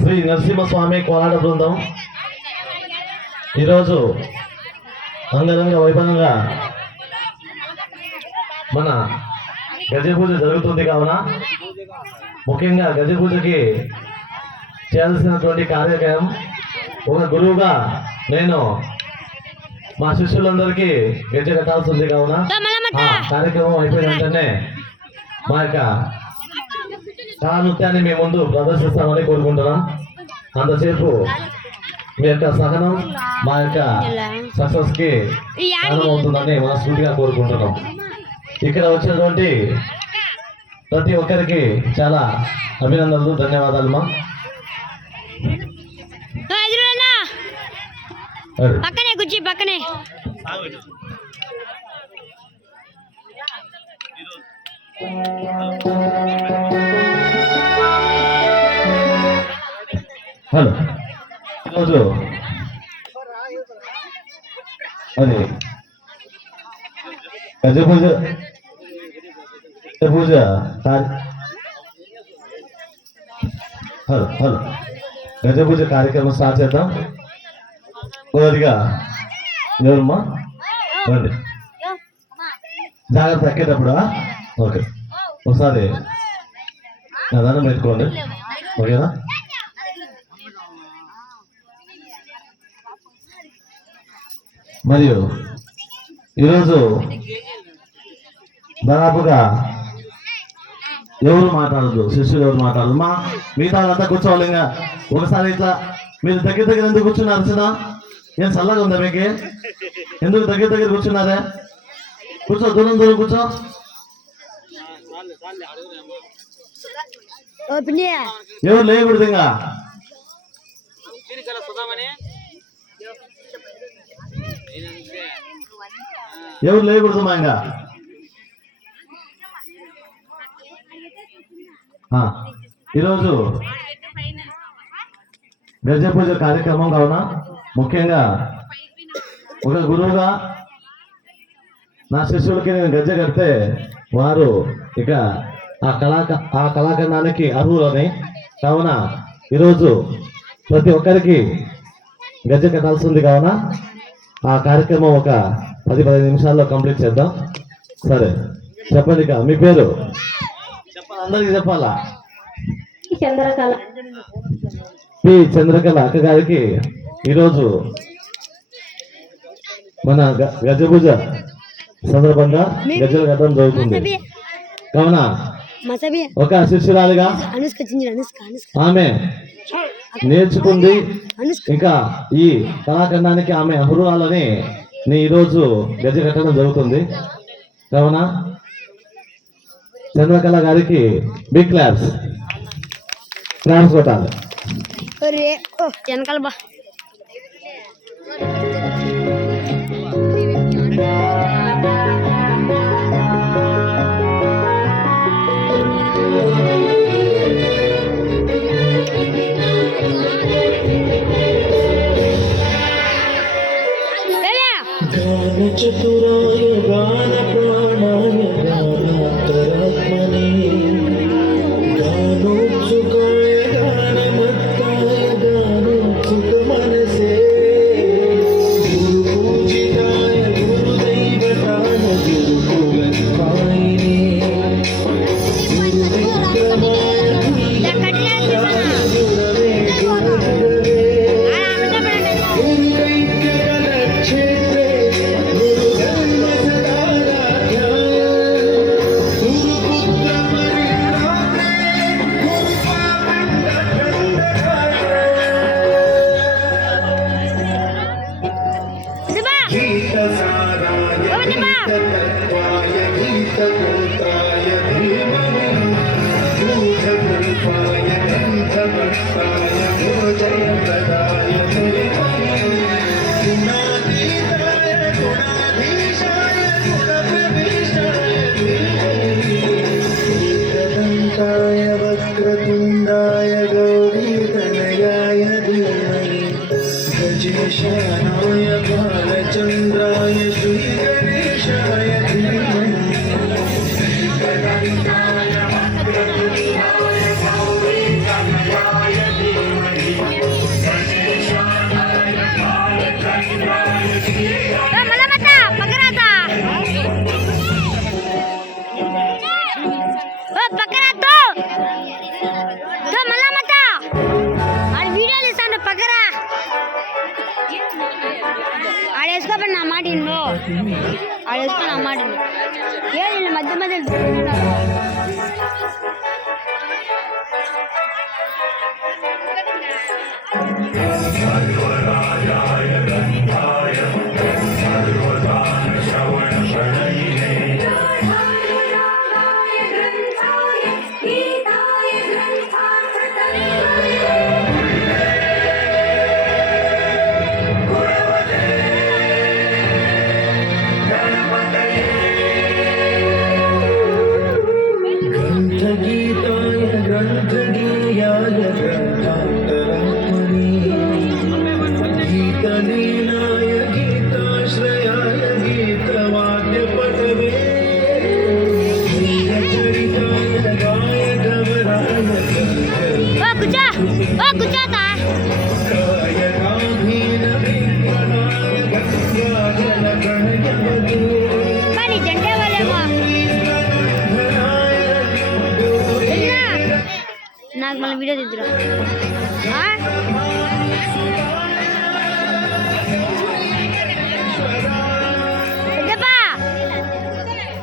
శ్రీ నరసింహస్వామి కోలాట బృందం ఈరోజు అంగరంగ వైభవంగా మన గజ పూజ జరుగుతుంది కావున ముఖ్యంగా గజ పూజకి చేయాల్సినటువంటి కార్యక్రమం ఒక గురువుగా నేను మా శిష్యులందరికీ గజ కట్టాల్సింది కావున కార్యక్రమం అయిపోయిన వెంటనే మా యొక్క కళా నృత్యాన్ని మీ ముందు ప్రదర్శిస్తామని కోరుకుంటున్నాం. అంతసేపు మీ యొక్క సహనం మా యొక్క సక్సెస్ కి కారణం అవుతుందని మనస్ఫూర్తిగా కోరుకుంటున్నాం. ఇక్కడ వచ్చినటువంటి ప్రతి ఒక్కరికి చాలా అభినందనలు, ధన్యవాదాలు మా. పక్కనే కూర్చి పక్కనే హలో, ఈరోజు అది గజ పూజ హలో హలో గజ పూజ కార్యక్రమం స్టార్ట్ చేద్దాం. మొదటిగా ఎవరమ్మా రండి, జాగ్రత్త ఎక్కేటప్పుడు. ఓకే, ఒకసారి దండం పెట్టుకోండి, ఓకేనా? మరియు ఈరోజు దాదాపుగా ఎవరు మాట్లాడదు, శిష్యులు ఎవరు మాట్లాడదు. మా మిగతా వాళ్ళంతా కూర్చోవాలి. ఇంకా ఒకసారి ఇట్లా మీరు దగ్గర దగ్గర ఎందుకు కూర్చున్నారు? చిన్న ఏం చల్లగా ఉందా మీకు? ఎందుకు దగ్గర దగ్గర కూర్చున్నారే? కూర్చో, దూరం దూరం కూర్చో. ఎవరు లేకూడదు, ఇంకా ఎవరు లేకూడదు మా. ఇంకా ఈరోజు గజ పూజ కార్యక్రమం కావున ముఖ్యంగా ఒక గురువుగా నా శిష్యులకి నేను గజ్జె కడితే వారు ఇక ఆ కళాఖండానికి అర్హులని కావున ఈరోజు ప్రతి ఒక్కరికి గజ్జె కట్టాల్సింది కావున ఆ కార్యక్రమం ఒక 10-15 నిమిషాల్లో కంప్లీట్ చేద్దాం. సరే చెప్పండి, ఇక మీ పేరు చెప్పాలి, అందరికి చెప్పాలా? పి చంద్రకళ అక్క గారికి ఈరోజు మన గజ పూజ సందర్భంగా గజ్జలు కట్టడం జరుగుతుంది కావున ఒక శిష్యురాలిగా ఆమె నేర్చుకుంది. ఇంకా ఈ కళాఖండానికి ఆమె అర్హురాలని ఈరోజు గజ కట్టడం జరుగుతుంది కావున చంద్రకళ గారికి బిగ్ క్లాప్స్ కొట్టాలి. వెనకాల బా చతురాయ గాన ప్రాణాయ గానాంతరాత్మనే గానోత్సుకాయ గానమత్తాయ గానోత్సుక మనసే గురు పూజితాయ గురుదైవతాయ గురుకులపాయినే గురు విక్రమాయ గురవే గురవే క్షేత్రే वक्रतुण्डाय गौरीतनयाय धीमहि गजेशानाय बालचन्द्राय श्रीगणेशाय धीमहि गौरीतनयाय धीमहि వేసుకోబడి నా మాట ఇన్ను ఆడ వేసుకో నా మాట ఏ మధ్య మధ్య ग्रन्थगीताय ग्रन्थगेयाय ग्रन्थान्तरात्मने गीतलीलाय गीताश्रयाय गीतवाद्यपटवे गीतचरिताय गायकवराय ఓ కూర్చోతా गायकाधीनविप्रणाय गङ्गाजलप्रणयवधू కానీ జంటే వాళ్ళేమో నాకు మళ్ళీ వీడియో తీద్దురా పెద్దప్పా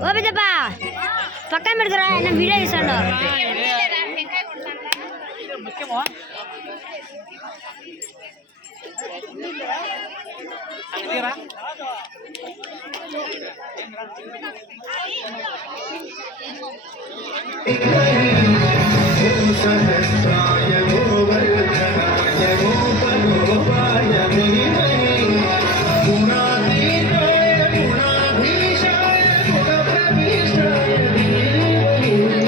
ఓ పెద్దప్పా పక్కన పెట్టుకురా ఆయన వీడియో తీస్తాడు सहस्राय गोवर्धनाय गोपगोपाय धीमहि गुणातीताय गुणाधीशाय गुणप्रविष्टाय धीमहि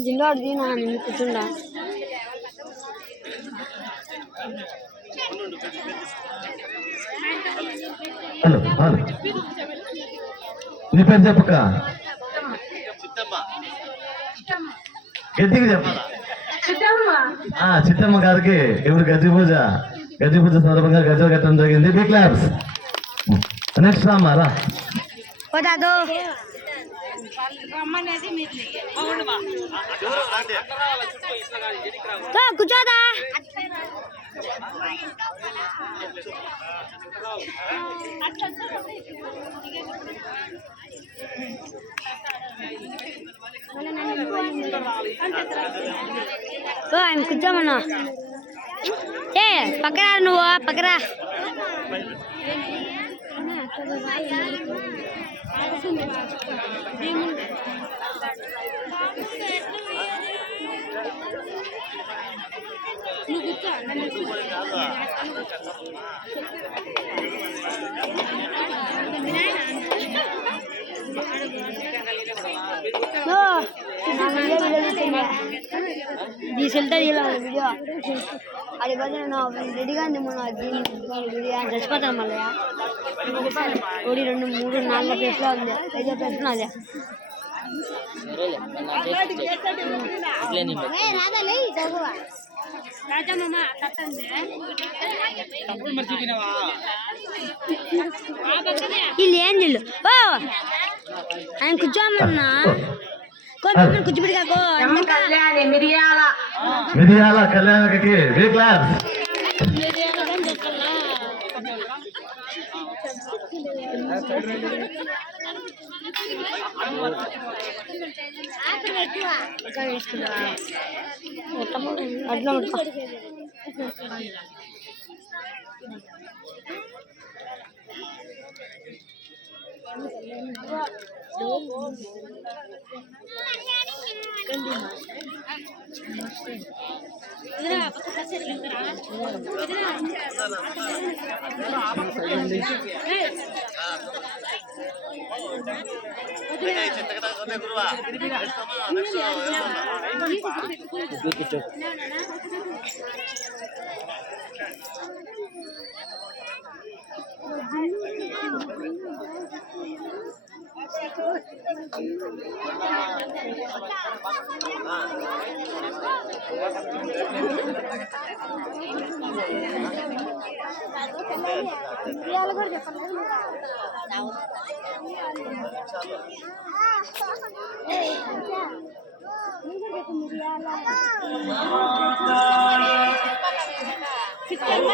జిల్లా అడిగి నా నిన్ను కూర్చుండా హలో హలో నీ పేరు చెప్పక గట్టిగా చెప్ప చిట్టమ్మ గారికి ఇప్పుడు గజ్జి పూజ సందర్భంగా గజ్జలు కట్టడం జరిగింది బి క్లాప్స్ నెక్స్ట్ రామ్మా రా పోతాదు కూర్చోదా ఆయన కూర్చోమన్నా ఏ పక్కరా నువ్వు పక్కరా తీసుకెళ్తా వీడియో అది పోతే నేను రెడీగా ఉంది మొన్న వీడియో చచ్చిపోతాను మళ్ళీ ఒకటి 2 3 4 ప్లేస్లో ఉంది 5 ప్లేస్లో అదే ಇಲ್ಲಿ ಏನಿಲ್ಲ ಓ ఆయన కూర్చోమన్నా కూర్చోబెట్టుకో మిరియాల కళ్యాణకి బి క్లాస్ అట్లా మిరియాలు కూడా చెప్పలేదు శ్రీకాంతి